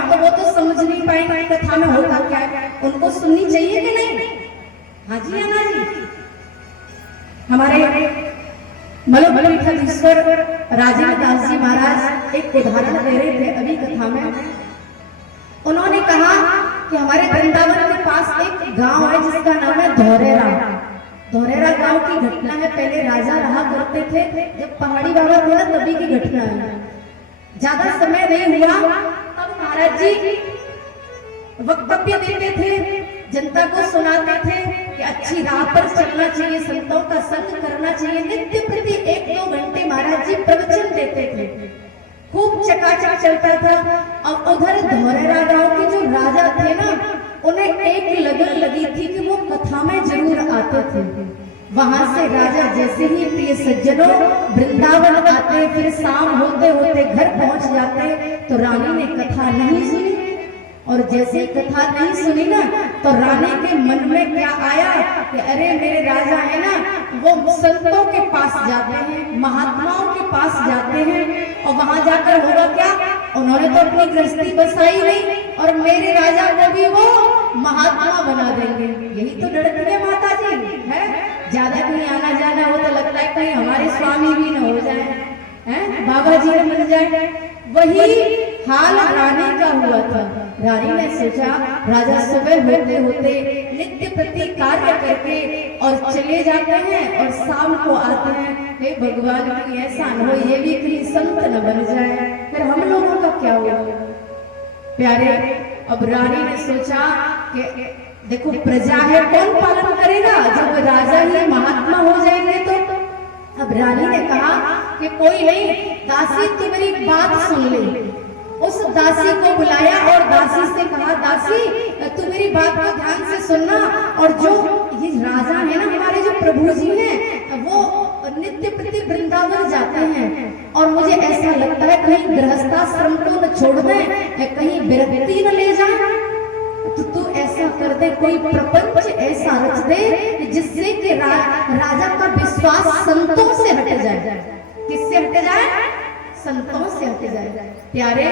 तो वो तो समझ नहीं पाएंगे कथा में होता क्या है, उनको सुननी चाहिए कि नहीं? हाँ जी अन्ना जी, हमारे मलबीश्वर राजेंद्र दास जी महाराज एक उदाहरण दे रहे थे अभी कथा में। उन्होंने कहा कि हमारे वृंदावन के पास एक गांव है जिसका नाम है धौरेरा। धौरेरा गांव की घटना है, पहले राजा रहा करते थे, जब पहाड़ी बाबा थे ना तभी की घटना है, ज्यादा समय नहीं हुआ। तब महाराज जी वक्तव्य देते थे, जनता को सुनाते थे कि अच्छी राह पर चलना चाहिए, संतों का संग करना चाहिए। नित्य प्रति 1-2 घंटे महाराज जी प्रवचन देते थे, खूब चकाचक चलता था। और उधर धौरेरा गांव के जो राजा थे ना, उन्हें एक लगन लगी थी कि वो कथा में जरूर आते थे। वहां से राजा जैसे ही प्रिय सज्जनों वृंदावन आते, फिर शाम होते होते घर पहुंच जाते, तो रानी ने कथा नहीं सुनी। और जैसे कथा नहीं सुनी ना, तो रानी के मन में क्या आया कि अरे मेरे राजा है ना, वो संतों के पास जाते हैं, महात्माओं के पास जाते हैं, और वहां जाकर होगा क्या, उन्होंने तो अपनी गृहस्थी बसाई नहीं, और मेरे राजा को भी वो महात्मा बना देंगे। यही तो डरती है माता जी है। ज्यादा कहीं आना जाना हो तो लगता है कहीं हमारे स्वामी भी न हो जाए, हैं बाबा जी न बन जाए। वही हाल रानी का हुआ था। रानी ने सोचा, राजा सुबह होते होते नित्य प्रति कार्य करके और चले जाते हैं, और शाम को आते हैं, हे भगवान की ऐसा न हो ये भी कहीं संत न बन जाए, फिर हम लोगों का क्या होगा। प्यारे, अब रानी ने सोचा कि देखो प्रजा है, कौन पालन करेगा जब राजा ही महात्मा हो जाएंगे तो। अब रानी ने कहा कि कोई नहीं, दासी तू मेरी बात सुन ले। उस दासी को बुलाया और दासी से कहा, दासी तू मेरी बात को ध्यान से सुनना, और जो ये राजा है ना हमारे जो प्रभु जी हैं, वो नित्य प्रति वृंदावन जाते हैं, और मुझे ऐसा लगता है कहीं गृहस्थाश्रम को न छोड़ दें, कहीं विरक्ति न ले जाए। तो तू ऐसा कर दे, कोई प्रपंच ऐसा रच दे जिससे कि राजा का विश्वास संतों से हट जाए। किससे हट जाए? संतों से हट जाए। प्यारे,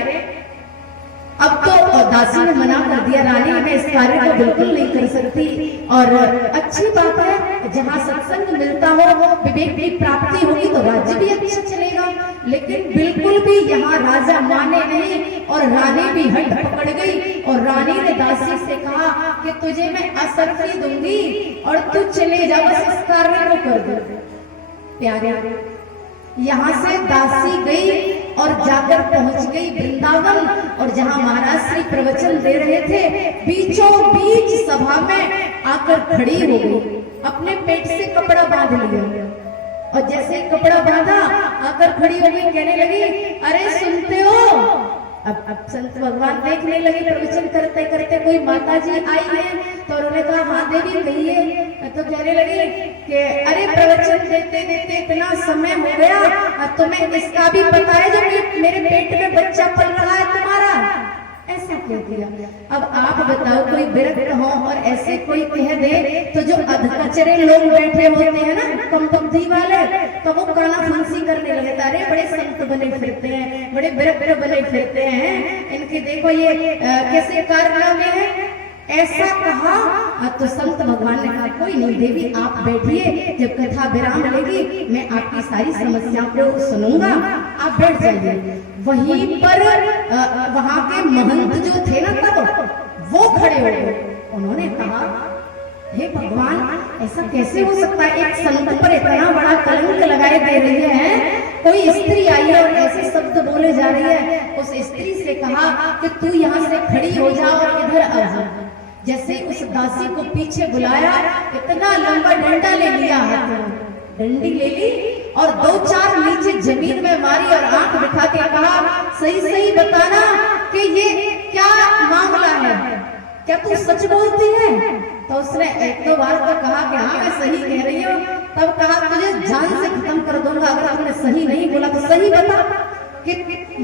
अब तो दासी ने मना कर दिया, रानी मैं इस कार्य को बिल्कुल नहीं कर सकती, और अच्छी बात है जहाँ सत्संग मिलता हो, विवेक की प्राप्ति होगी तो राज्य भी अच्छा चलेगा, लेकिन बिल्कुल भी यहाँ राजा माने नहीं, और रानी भी हट पकड़ गई। और रानी ने दासी से कहा कि तुझे मैं असरफी दूंगी और तू चले जा, बस इस कार्य को कर दे। प्यारे, यहाँ से दासी गई और जाकर पहुंच गई वृंदावन, और जहां महाराज श्री प्रवचन दे रहे थे, बीचों बीच सभा में आकर खड़ी हो गई, अपने पेट से कपड़ा बांध लिया, और जैसे कपड़ा बांधा आकर खड़ी हो गई, कहने लगी, अरे सुनते हो। अब संत भगवान देखने लगे प्रवचन करते करते कोई माता जी आई है, तो उन्होंने कहा हाँ देवी कहिए। तो कहने लगे कि अरे प्रवचन देते देते इतना समय हो गया, अब तुम्हें इसका भी पता है जो मेरे पेट में बच्चा पल रहा है तुम्हारा, ऐसा क्यों किया। अब आप बताओ, कोई विरक्त हो और ऐसे कोई कह दे, तो जो अधकचरे लोग बैठे होते हैं ना कम बुद्धि वाले, तो वो काना फंसी करने लगे, अरे बड़े संत बने फिरते हैं, बड़े विरक्त बने फिरते हैं, इनके देखो ये कैसे कारनामे हैं, ऐसा कहा। तो संत भगवान ने कहा, कोई नहीं देवी आप बैठिए, जब कथा विराम लेगी मैं आपकी सारी समस्याओं को सुनूंगा, आप बैठ जाइए। वहीं पर वहां के महंत जो थे ना तब वो खड़े हो गए, उन्होंने कहा, हे भगवान ऐसा कैसे हो सकता है, एक संत पर इतना बड़ा कलंक लगाए दे रही है, कोई स्त्री आई है और ऐसे शब्द बोले जा रही है। उस स्त्री से कहा कि तू यहाँ से खड़ी हो जा और इधर आ जा। जैसे उस दासी को पीछे बुलाया, इतना लंबा डंडा ले लिया, डंडी ले ली और 2-4 नीचे जमीन में मारी, और आंख दिखा के कहा, सही सही बताना कि ये क्या मामला है, क्या तू सच बोलती है। तो उसने 1-2 बार तो कहा कि हाँ मैं सही कह रही हूँ। तब कहा, तुझे जान से खत्म कर दूंगा अगर तुमने सही नहीं बोला तो। सही बता कि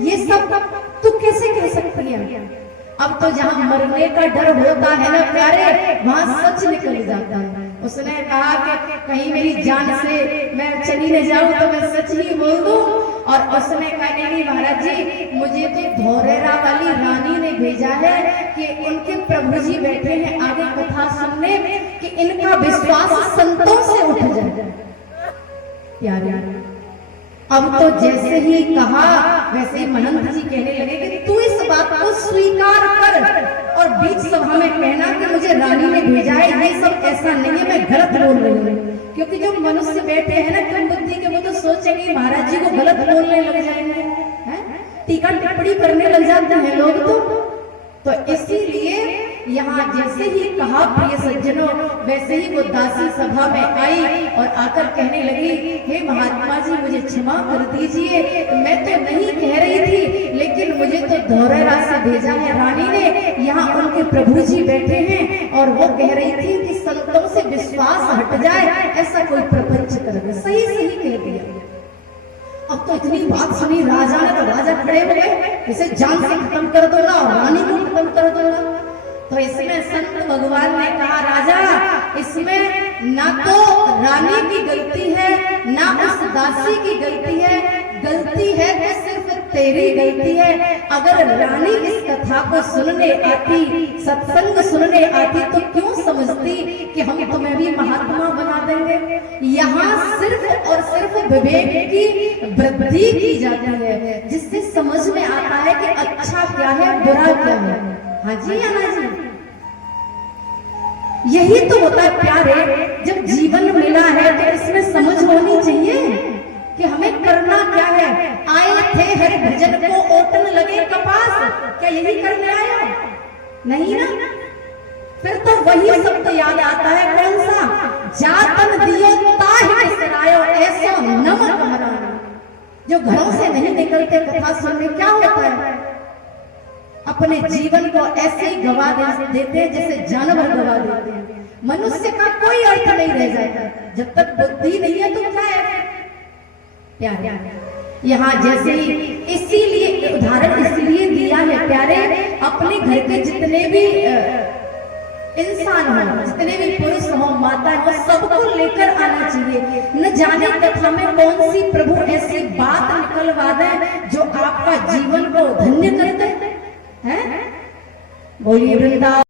ये सब तू कैसे कह सकती है। अब तो जहाँ मरने का डर होता है ना प्यारे, वहां सच निकल जाता है। उस कहीं मेरी जान से मैं चली न जाऊं तो मैं सच ही बोल दूं। और उसने कहा नहीं महाराज जी, मुझे तो धोरेरा वाली रानी ने भेजा है कि उनके प्रभु जी बैठे हैं आगे कथा सुनने, कि इनका विश्वास संतों से उठ जाए। प्यारे, अब तो जैसे ही कहा वैसे ही महंत जी कहने लगे कि तू इस बात को स्वीकार कर और बीच सभा में कहना कि मुझे रानी ने भेजा है, ये सब ऐसा नहीं है, मैं गलत बोल रही हूँ। क्योंकि जो मनुष्य बैठे हैं ना कम बुद्धि के, वो तो सोचेंगे महाराज जी को गलत बोलने लग जाएंगे, टीका टिप्पणी करने लग जाते हैं लोग। तो इसीलिए यहाँ जैसे ही कहा प्रिय सज्जनों, वैसे ही वो दासी सभा में आई और आकर कहने लगी, हे महात्मा जी मुझे क्षमा कर दीजिए, मैं तो नहीं कह रही थी, लेकिन मुझे तो धोरेरा से भेजा है रानी ने, यहाँ उनके प्रभु जी बैठे हैं और वो कह रही थी कि संतों से विश्वास हट जाए, ऐसा कोई प्रपंच कर दे। सही सही कह दिया। अब तो इतनी बात सुनी राजा ने, तो राजा खड़े हो गए, इसे जान से खत्म कर दो ना और रानी को खत्म कर दो ना। तो इसमें संत भगवान ने कहा, राजा इसमें ना तो रानी की गलती है ना उस दासी की गलती है, गलती है तो सिर्फ तेरी गलती है। अगर रानी इस कथा को सुनने आती, सत्संग सुनने आती, तो क्यों समझती कि हम तुम्हें भी महात्मा बना देंगे। यहाँ सिर्फ और सिर्फ विवेक की वृद्धि की जाती है, जिससे समझ में आता है कि अच्छा क्या है बुरा क्या है। हाँ जी या ना जी, यही तो होता है प्यारे। जब जीवन मिला है तो इसमें समझ होनी चाहिए कि हमें करना क्या है। आए थे हरि भजन को ओटन लगे कपास, क्या यही करने आए? नहीं ना। फिर तो वही शब्द याद आता है, कौन सा? जातन दियो ताहि बिसरायो ऐसो नम तुम्हारा। जो घरों से नहीं निकलते कथा सुनने, क्या होता है? अपने जीवन को ऐसे ही गवा देते जैसे जानवर गवा देते हैं। मनुष्य का कोई अर्थ नहीं रह जाता जब तक बुद्धि नहीं है। तो क्या है प्यारे, यहाँ जैसे ही, इसीलिए उदाहरण इसलिए दिया है प्यारे, अपने घर के जितने भी इंसान हो, जितने भी पुरुष हो, माता हो, सबको लेकर आना चाहिए। न जाने कथा में कौन सी प्रभु ऐसी बात निकलवा दे जो आपका जीवन को धन्य कर दे। बोलिए वृंदावन।